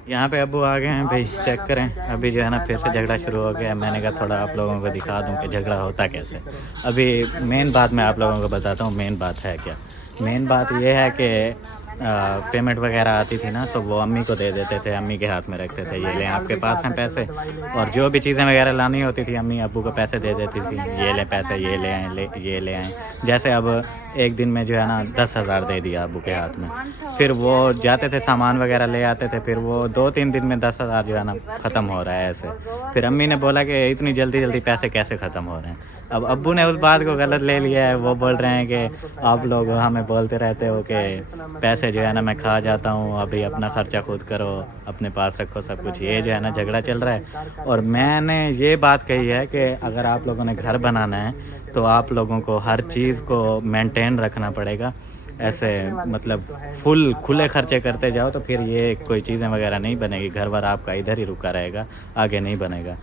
यहाँ पे अब्बू आ गए हैं भाई, चेक करें। अभी जो है ना फिर से झगड़ा शुरू हो गया है। मैंने कहा थोड़ा आप लोगों को दिखा दूं कि झगड़ा होता कैसे। अभी मेन बात मैं आप लोगों को बताता हूँ, मेन बात है क्या। मेन बात ये है कि पेमेंट वगैरह आती थी ना तो वो अम्मी को दे देते थे, अम्मी के हाथ में रखते थे, ये लें आपके पास हैं पैसे। और जो भी चीज़ें वगैरह लानी होती थी अम्मी अब्बू को पैसे दे देती थी, ये लें पैसे, ये ले आएँ, ये ले आएँ। जैसे अब एक दिन में जो है ना 10,000 दे दिया अब्बू के हाथ में, फिर वो जाते थे सामान वगैरह ले आते थे, फिर वो 2-3 दिन में 10,000 जो है ना ख़त्म हो रहा है ऐसे। फिर अम्मी ने बोला कि इतनी जल्दी पैसे कैसे ख़त्म हो रहे हैं। अब अब्बू ने उस बात को गलत ले लिया है, वो बोल रहे हैं कि आप लोग हमें बोलते रहते हो कि पैसे जो है ना मैं खा जाता हूँ, अभी अपना ख़र्चा खुद करो, अपने पास रखो सब कुछ। ये जो है ना झगड़ा चल रहा है। और मैंने ये बात कही है कि अगर आप लोगों ने घर बनाना है तो आप लोगों को हर चीज़ को मेंटेन रखना पड़ेगा। ऐसे मतलब फुल खुले खर्चे करते जाओ तो फिर ये कोई चीज़ें वगैरह नहीं बनेगी, घर बार आपका इधर ही रुका रहेगा, आगे नहीं बनेगा।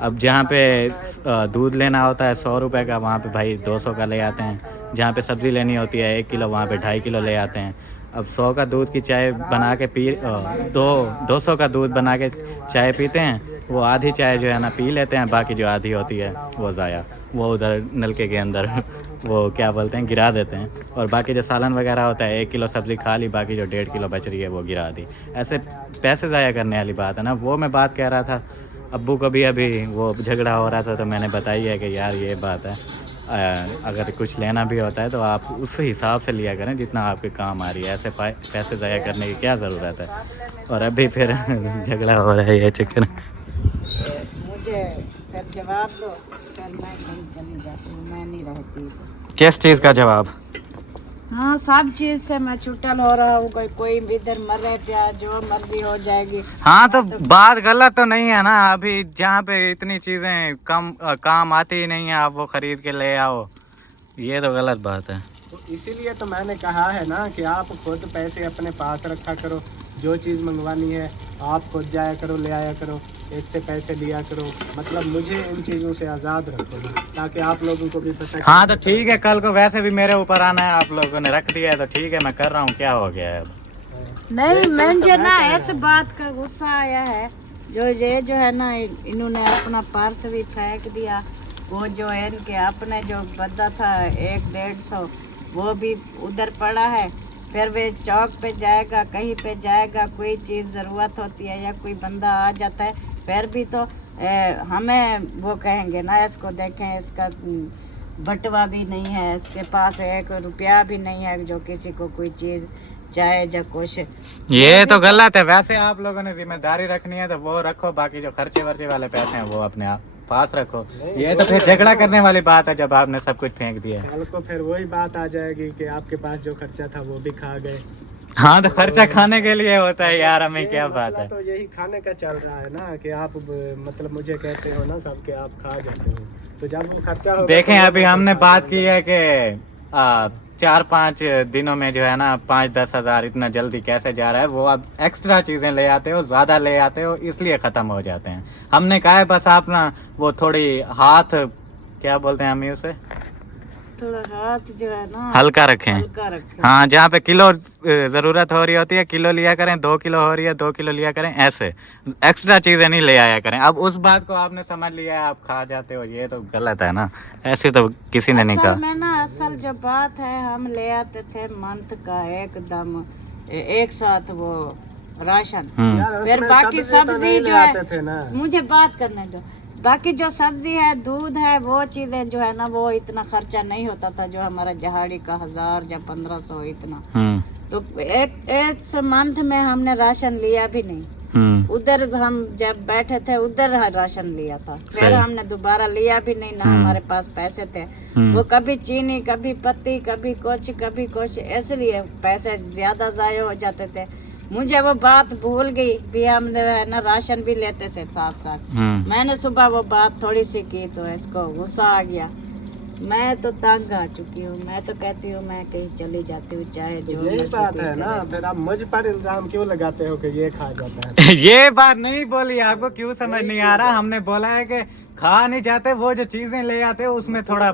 अब जहाँ पे दूध लेना होता है 100 रुपये का, वहाँ पे भाई 200 का ले आते हैं। जहाँ पे सब्ज़ी लेनी होती है 1 किलो, वहाँ पे 2.5 किलो ले आते हैं। अब 100 का दूध की चाय बना के 200 का दूध बना के चाय पीते हैं, वो आधी चाय जो है ना पी लेते हैं, बाकी जो आधी होती है वो ज़ाया, वो उधर नलके के अंदर वो क्या बोलते हैं गिरा देते हैं। और बाकी जो सालन वगैरह होता है 1 किलो सब्ज़ी खा ली, बाकी जो 1.5 किलो बच रही है वो गिरा दी। ऐसे पैसे ज़ाया करने वाली बात है ना। वो मैं बात कह रहा था अब्बू को भी, अभी वो झगड़ा हो रहा था तो मैंने बताई है कि यार ये बात है, अगर कुछ लेना भी होता है तो आप उस हिसाब से लिया करें जितना आपके काम आ रही है। ऐसे पैसे ज़ाया करने की क्या ज़रूरत है। और अभी फिर झगड़ा हो रहा है ये चक्कर। मुझे फिर जवाब दो, फिर मैं कहीं चली जाती हूँ, मैं नहीं रहती। किस चीज़ का जवाब? हाँ, सब चीज से मैं छुटल हो रहा हूँ। कोई इधर मरे पिया, जो मर्जी हो जाएगी। हाँ तो बात गलत तो नहीं है ना, अभी जहाँ पे इतनी चीजें कम काम आती ही नहीं है, आप वो खरीद के ले आओ, ये तो गलत बात है। तो इसीलिए तो मैंने कहा है ना कि आप खुद पैसे अपने पास रखा करो, जो चीज़ मंगवानी है आप खुद जाया करो, ले आया करो, इससे पैसे लिया करो। मतलब मुझे इन चीज़ों से आज़ाद रखो ताकि आप लोगों को भी पता। हाँ तो ठीक है, कल को वैसे भी मेरे ऊपर आना है, आप लोगों ने रख दिया है तो ठीक है, मैं कर रहा हूँ, क्या हो गया है अब। नहीं, मुझे ना इस बात का गुस्सा आया है, जो है ना, इन्होंने अपना पर्स भी फेंक दिया। वो जो है इनके अपने जो बद्दा था 100-150 वो भी उधर पड़ा है। फिर वे चौक पे जाएगा, कहीं पे जाएगा, कोई चीज़ ज़रूरत होती है या कोई बंदा आ जाता है, फिर भी तो हमें वो कहेंगे ना, इसको देखें, इसका बटवा भी नहीं है, इसके पास 1 रुपया भी नहीं है जो किसी को कोई चीज़ चाहे या कुछ। ये तो गलत है। वैसे आप लोगों ने जिम्मेदारी रखनी है तो वो रखो, बाकी जो खर्चे वर्चे वाले पैसे हैं वो अपने आप पास रखो। ये तो फिर झगड़ा करने वाली बात है जब आपने सब कुछ फेंक दिया। कल को फिर वही बात आ जाएगी कि आपके पास जो खर्चा था वो भी खा गए। हाँ तो खर्चा खाने के लिए होता है यार, हमें क्या बात है। तो यही खाने का चल रहा है ना कि आप मतलब मुझे कहते हो ना सब के आप खा जाते हो, तो जब वो खर्चा हो। देखें अभी हमने बात की है कि 4-5 दिनों में जो है ना 5-10 हज़ार इतना जल्दी कैसे जा रहा है। वो आप एक्स्ट्रा चीज़ें ले आते हो, ज़्यादा ले आते हो, इसलिए ख़त्म हो जाते हैं। हमने कहा है बस आप ना वो थोड़ी हाथ, क्या बोलते हैं हम उसे, थोड़ा हाथ जो है ना हल्का रखें। हल्का रखें। हाँ, जहाँ पे किलो ज़रूरत हो रही होती है किलो लिया करें, 2 किलो हो रही है 2 किलो लिया करें, ऐसे एक्स्ट्रा चीज़ें नहीं ले आया करें। अब उस बात को आपने समझ लिया है, आप खा जाते हो, ये तो गलत है ना, ऐसे तो किसी ने नहीं असल कहा। में ना, असल जो बात है, हम ले आते थे मंथ का एकदम एक साथ वो राशन, फिर बाकी सब्जी जो है, मुझे बात करने दो, बाकी जो सब्जी है, दूध है, वो चीजें जो है ना, वो इतना खर्चा नहीं होता था जो हमारा जहाड़ी का 1000 या 1500 इतना। तो एक मंथ में हमने राशन लिया भी नहीं। उधर हम जब बैठे थे उधर राशन लिया था, फिर हमने दोबारा लिया भी नहीं, ना हमारे पास पैसे थे। वो कभी चीनी, कभी पत्ती, कभी कुछ, इसलिए पैसे ज्यादा जाया हो जाते थे। मुझे वो बात भूल गई भी, हम ना राशन भी लेते थे साथ साथ। मैंने सुबह वो बात थोड़ी सी की तो इसको गुस्सा आ गया। मैं तो तंग आ चुकी हूँ, मैं तो कहती हूँ मैं कहीं चली जाती हूँ, चाहे जो यही बात है ना। फिर आप मुझ पर इल्जाम क्यों लगाते हो कि ये खा जाता है? ये बात नहीं बोली, आपको क्यों समझ नहीं आ रहा? हमने बोला है कि खा नहीं जाते, वो जो चीजें ले आते हो उसमें थोड़ा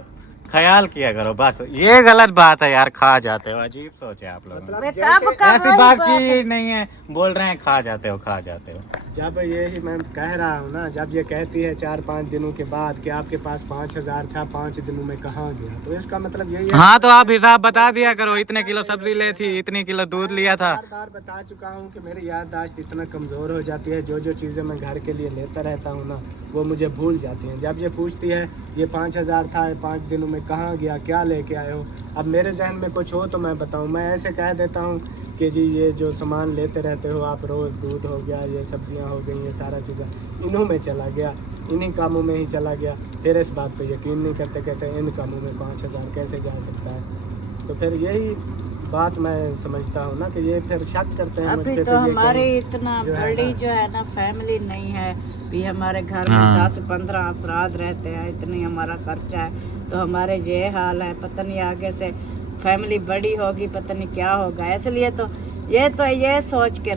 ख्याल किया करो, बस। ये गलत बात है यार, खा जाते हो, अजीब सोच है आप लोगों ने। ऐसी बात की नहीं है, बोल रहे हैं खा जाते हो, खा जाते हो। जब यही मैं कह रहा हूँ ना, जब ये कहती है 4-5 दिनों के बाद कि आपके पास 5000 था, 5 दिनों में कहाँ गया, तो इसका मतलब यही है। हाँ तो आप हिसाब बता दिया करो, इतने किलो सब्जी ली थी, इतनी किलो दूध लिया था। बार बार बता चुका हूँ कि मेरी याददाश्त इतना कमज़ोर हो जाती है, जो चीज़ें मैं घर के लिए लेता रहता हूँ ना, वो मुझे भूल जाती हैं। जब ये पूछती है ये 5000 था, 5 दिनों में कहाँ गया, क्या लेके आए हो, अब मेरे जहन में कुछ हो तो मैं बताऊँ, मैं ऐसे कह देता हूँ कि जी ये जो सामान लेते रहते हो आप रोज़, दूध हो गया, ये सब्जियां हो गई, ये सारा चीज़ें इन्हों में चला गया, इन्हीं कामों में ही चला गया। फिर इस बात पे यकीन नहीं करते, कहते इन कामों में 5000 कैसे जा सकता है। तो फिर यही बात मैं समझता हूँ ना कि ये फिर शक करते हैं। अभी तो हमारी इतना बड़ी जो है ना फैमिली नहीं है भी, हमारे घर में 10-15 अफराद रहते हैं, इतनी हमारा खर्चा है, तो हमारे ये हाल है। पता नहीं आगे से फैमिली बड़ी होगी, पता नहीं क्या होगा। इसलिए तो ये सोच के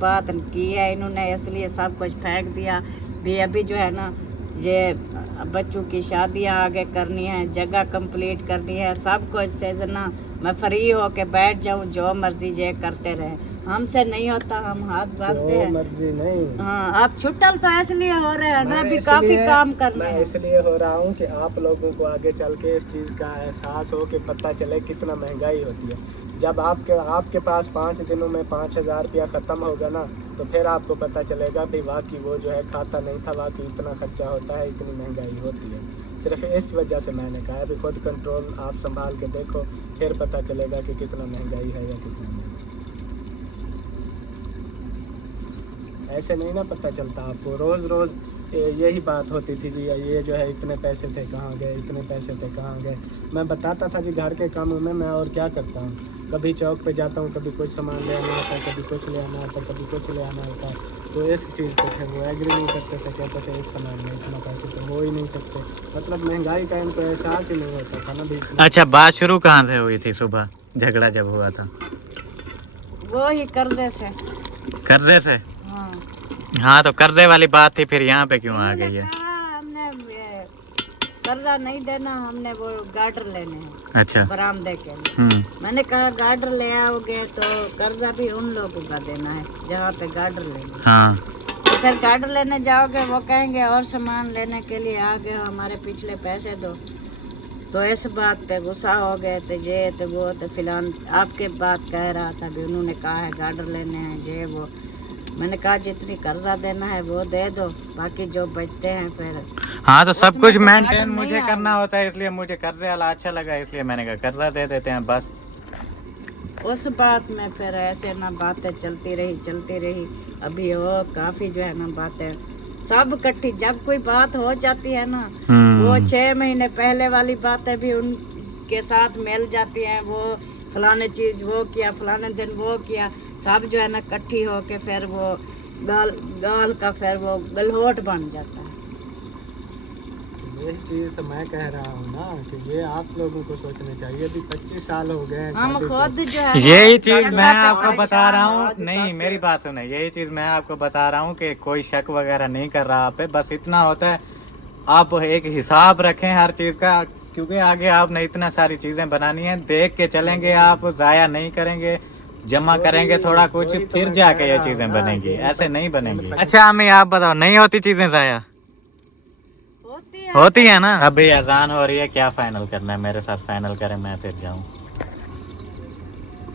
बात की है इन्होंने, इसलिए सब कुछ फेंक दिया भी। अभी जो है ना, ये बच्चों की शादियां आगे करनी है, जगह कंप्लीट करनी है, सब कुछ से ना मैं फ्री होके बैठ जाऊं, जो मर्जी ये करते रहे, हमसे नहीं होता, हम हाथ बांधते हैं। मर्जी नहीं। हाँ, आप छुट्टल तो इसलिए हो रहे हैं ना, अभी काफी काम करना है। इसलिए हो रहा हूँ कि आप लोगों को आगे चल के इस चीज़ का एहसास हो कि पता चले कितना महंगाई होती है। जब आपके पास 5 दिनों में 5000 रुपया ख़त्म होगा ना, तो फिर आपको पता चलेगा कि वाकई वो जो है खाता नहीं था, वाकई इतना खर्चा होता है, इतनी महंगाई होती है। सिर्फ इस वजह से मैंने कहा है भी खुद कंट्रोल आप संभाल के देखो, फिर पता चलेगा कि कितना महंगाई है या कितना नहीं। ऐसे नहीं ना पता चलता आपको, रोज़ रोज़ यही बात होती थी कि ये जो है इतने पैसे थे कहाँ गए, इतने पैसे थे कहाँ गए। मैं बताता था कि घर के कामों में मैं और क्या करता हूँ, कभी चौक पे जाता हूँ, कभी कुछ सामान ले आना होता है, कभी कुछ ले आना होता है, कभी कुछ ले आना होता है। तो इस चीज़ पे थे वो एग्री नहीं करते थे, कहते थे इस सामान में इतना पैसे तो हो ही नहीं सकते। मतलब महंगाई का इनको एहसास ही नहीं होता था ना बीच में। अच्छा, बात शुरू कहाँ से हुई थी? सुबह झगड़ा जब हुआ था वो ही कर्जे से। कर्जे से? हाँ, हाँ, तो कर्जे वाली बात थी, फिर यहाँ पे क्यों आ गई है? हमने कर्जा नहीं देना, हमने वो गार्डर लेने हैं अच्छा। बरामदे के लिए। मैंने कहा गार्डर ले आओगे तो कर्जा भी उन लोगों का देना है जहाँ पे गार्डर लेंगे। हाँ। तो फिर गार्डर लेने जाओगे वो कहेंगे और सामान लेने के लिए आ गए हो, हमारे पिछले पैसे दो। तो इस बात पे गुस्सा हो गए थे, ये तो वो तो फिलहाल आपके बात कह रहा था भी उन्होंने कहा है गार्डर लेने हैं ये वो। मैंने कहा जितनी कर्जा देना है वो दे दो, बाकी जो बचते हैं फिर। हाँ, तो सब उसमें कुछ तो मेंटेन गार्डर मुझे नहीं करना होता है, इसलिए मुझे कर्जे वाला अच्छा लगा, इसलिए मैंने कहा कर्जा दे देते हैं बस। उस बात में फिर ऐसे ना बातें चलती रही। अभी वो काफी जो है ना बातें सब इकट्ठी, जब कोई बात हो जाती है ना वो 6 महीने पहले वाली बातें भी उनके साथ मिल जाती हैं। वो फलाने चीज वो किया, फलाने दिन वो किया, सब जो है ना इकट्ठी होके फिर वो गाल का फिर वो गलहोट बन जाता है। यही चीज़ तो मैं कह रहा हूँ ना कि ये आप लोगों को सोचना चाहिए। अभी 25 साल हो गए हैं हम शादी को। खुद जो है यही चीज कर्जा मैं पे आपको बता रहा हूँ। आज नहीं, तक- मेरी बात सुने, यही चीज मैं आपको बता रहा हूँ कि कोई शक वगैरह नहीं कर रहा आप पे, बस इतना होता है आप एक हिसाब रखें हर चीज का, क्योंकि आगे आपने इतना सारी चीजें बनानी है। देख के चलेंगे, आप जाया नहीं करेंगे, जमा करेंगे थोड़ा कुछ, फिर जाके ये चीजें बनेंगी, ऐसे नहीं बनेंगी। अच्छा अम्मी आप बताओ, नहीं होती चीजें जाया? होती है ना। अभी अजान हो रही है, क्या फाइनल करना है? मेरे साथ फाइनल करें, मैं फिर जाऊं।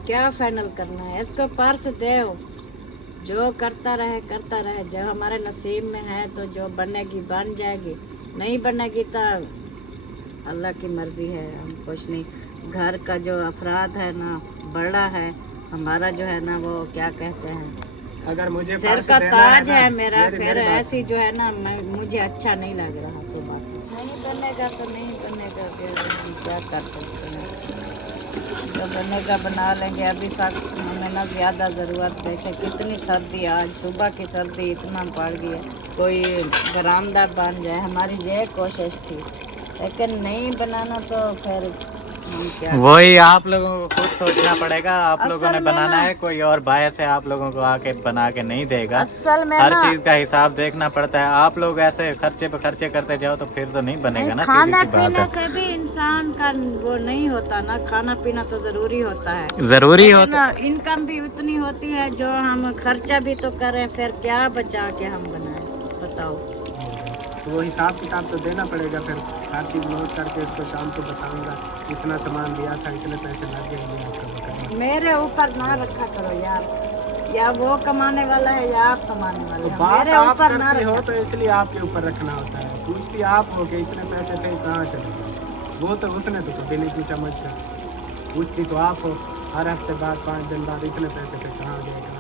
क्या फाइनल करना है? इसको पर्स दे, जो करता रहे जो हमारे नसीब में है, तो जो बनेगी बन जाएगी, नहीं बनेगी तो अल्लाह की मर्जी है, हम कुछ नहीं। घर का जो अफराद है ना बड़ा है, हमारा जो है ना वो क्या कहते हैं अगर मुझे सिर पर्स का देना ताज ना, है मेरा, मेरी फिर बात ऐसी जो है ना मुझे अच्छा नहीं लग रहा सुबह। नहीं बनेगा तो नहीं बनेगा, फिर हम क्या कर सकते हैं, जो बनेगा बना लेंगे। अभी सख्त हमें ना ज़्यादा ज़रूरत देखे, कितनी सर्दी, आज सुबह की सर्दी इतना पड़ गई है, कोई बरामदा बन जाए, हमारी ये कोशिश थी, लेकिन नहीं बनाना तो फिर हम क्या। वही आप लोगों को खुद सोचना पड़ेगा, आप लोगों असल ने में बनाना ना- है, कोई और बाहर से आप लोगों को आके बना के नहीं देगा। असल में हर ना चीज का हिसाब देखना पड़ता है। आप लोग ऐसे खर्चे पे खर्चे करते जाओ तो फिर तो नहीं बनेगा ना, सीधी खाना सी बात पीने है। से भी इंसान का वो नहीं होता ना, खाना पीना तो जरूरी होता है, जरूरी हो लेकिन इनकम भी उतनी होती है जो हम खर्चा भी तो करें, फिर क्या बचा के हम बनाएं बताओ। तो वो हिसाब किताब तो देना पड़ेगा। फिर हर चीज़ नोट करके इसको शाम को बताऊंगा, इतना सामान दिया था, इतने पैसे लगे हैं। मेरे ऊपर ना रखा करो यार, या वो कमाने वाला है या आप कमाने वाले तो हैं, बात मेरे आप ऊपर ना करती हो रखा। तो इसलिए आपके ऊपर रखना होता है। पूछती आप हो कि इतने पैसे थे कहाँ चले गए, वो तो उसने तो कभी नहीं पूछा मुझसे। पूछती तो आप हो हर हफ्ते बाद 5 दिन बाद, इतने पैसे थे कहाँ गए।